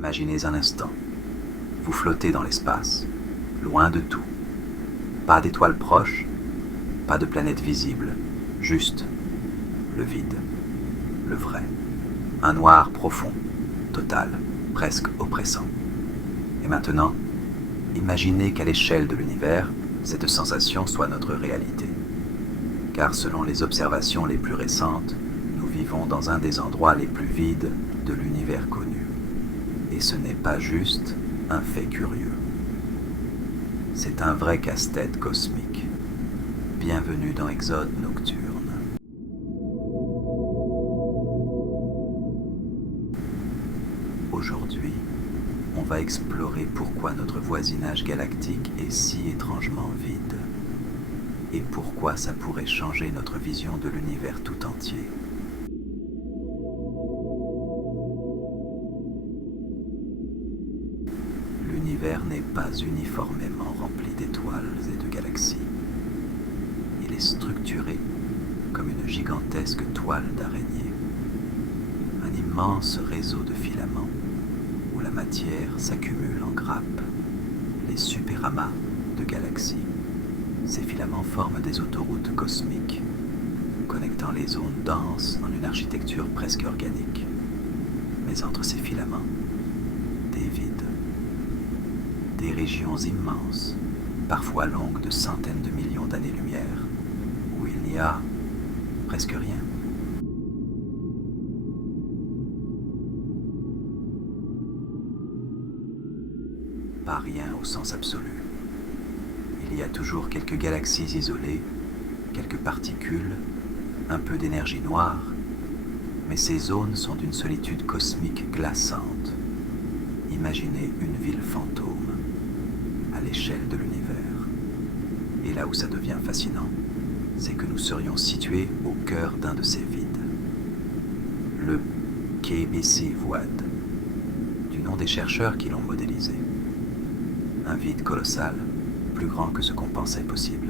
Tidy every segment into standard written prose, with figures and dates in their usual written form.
Imaginez un instant, vous flottez dans l'espace, loin de tout. Pas d'étoiles proches, pas de planète visible, juste le vide, le vrai. Un noir profond, total, presque oppressant. Et maintenant, imaginez qu'à l'échelle de l'univers, cette sensation soit notre réalité. Car selon les observations les plus récentes, nous vivons dans un des endroits les plus vides de l'univers connu. Et ce n'est pas juste un fait curieux. C'est un vrai casse-tête cosmique. Bienvenue dans Exode Nocturne. Aujourd'hui, on va explorer pourquoi notre voisinage galactique est si étrangement vide et pourquoi ça pourrait changer notre vision de l'univers tout entier. L'univers n'est pas uniformément rempli d'étoiles et de galaxies. Il est structuré comme une gigantesque toile d'araignée, un immense réseau de filaments où la matière s'accumule en grappes, les superamas de galaxies. Ces filaments forment des autoroutes cosmiques, connectant les zones denses en une architecture presque organique. Mais entre ces filaments, des vides. Des régions immenses, parfois longues de centaines de millions d'années-lumière, où il n'y a presque rien. Pas rien au sens absolu. Il y a toujours quelques galaxies isolées, quelques particules, un peu d'énergie noire, mais ces zones sont d'une solitude cosmique glaçante. Imaginez une ville fantôme à l'échelle de l'univers. Et là où ça devient fascinant, c'est que nous serions situés au cœur d'un de ces vides. Le KBC Void, du nom des chercheurs qui l'ont modélisé. Un vide colossal, plus grand que ce qu'on pensait possible.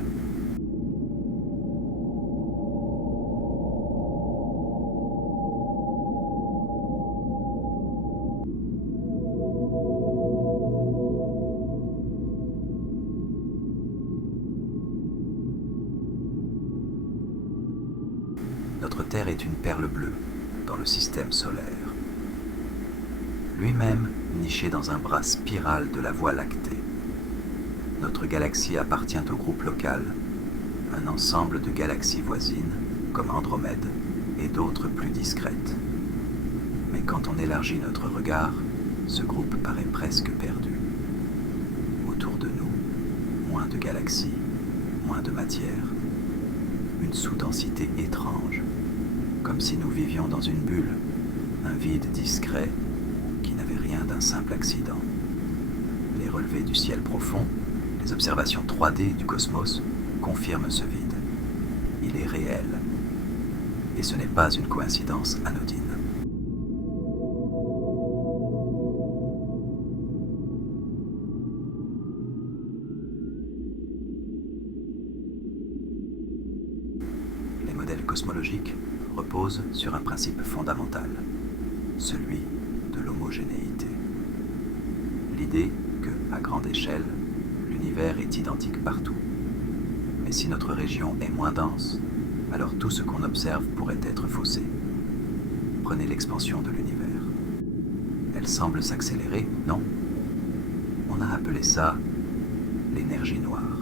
Notre Terre est une perle bleue dans le système solaire. Lui-même niché dans un bras spiral de la Voie lactée. Notre galaxie appartient au groupe local, un ensemble de galaxies voisines comme Andromède et d'autres plus discrètes. Mais quand on élargit notre regard, ce groupe paraît presque perdu. Autour de nous, moins de galaxies, moins de matière, une sous-densité étrange, comme si nous vivions dans une bulle, un vide discret qui n'avait rien d'un simple accident. Les relevés du ciel profond, les observations 3D du cosmos confirment ce vide. Il est réel. Et ce n'est pas une coïncidence anodine. Les modèles cosmologiques reposent sur un principe fondamental, celui de l'homogénéité. L'idée que, à grande échelle, l'univers est identique partout. Mais si notre région est moins dense, alors tout ce qu'on observe pourrait être faussé. Prenez l'expansion de l'univers. Elle semble s'accélérer, non? On a appelé ça l'énergie noire.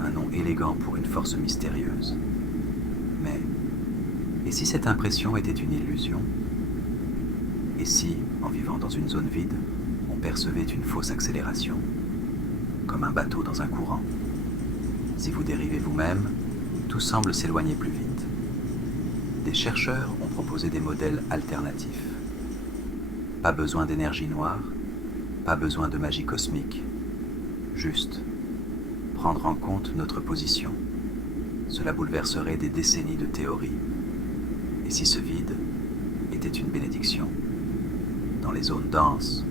Un nom élégant pour une force mystérieuse. Mais, et si cette impression était une illusion? Et si, en vivant dans une zone vide, on percevait une fausse accélération, comme un bateau dans un courant? Si vous dérivez vous-même, tout semble s'éloigner plus vite. Des chercheurs ont proposé des modèles alternatifs. Pas besoin d'énergie noire, pas besoin de magie cosmique. Juste prendre en compte notre position. Cela bouleverserait des décennies de théories. Et si ce vide était une bénédiction? Dans les zones denses,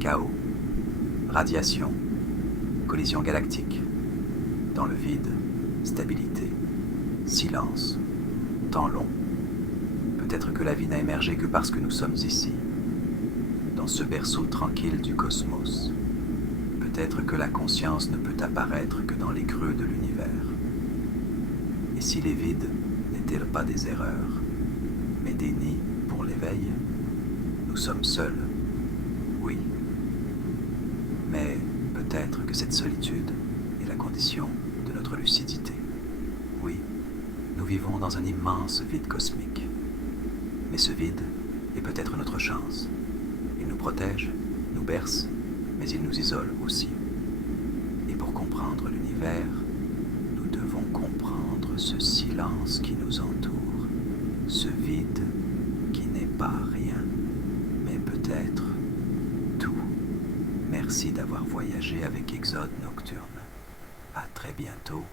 chaos, radiation, collision galactique. Dans le vide, stabilité, silence, temps long. Peut-être que la vie n'a émergé que parce que nous sommes ici. dans ce berceau tranquille du cosmos. Peut-être que la conscience ne peut apparaître que dans les creux de l'univers. Et si les vides n'étaient pas des erreurs, mais des nids pour l'éveil, nous sommes seuls, oui. Mais peut-être que cette solitude est la condition de notre lucidité. Oui, nous vivons dans un immense vide cosmique. Mais ce vide est peut-être notre chance. Il nous protège, nous berce, mais il nous isole aussi. Et pour comprendre l'univers, nous devons comprendre ce silence qui nous entoure, ce vide qui n'est pas rien, mais peut-être tout. Merci d'avoir voyagé avec Exode Nocturne. À très bientôt,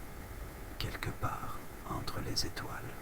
quelque part entre les étoiles.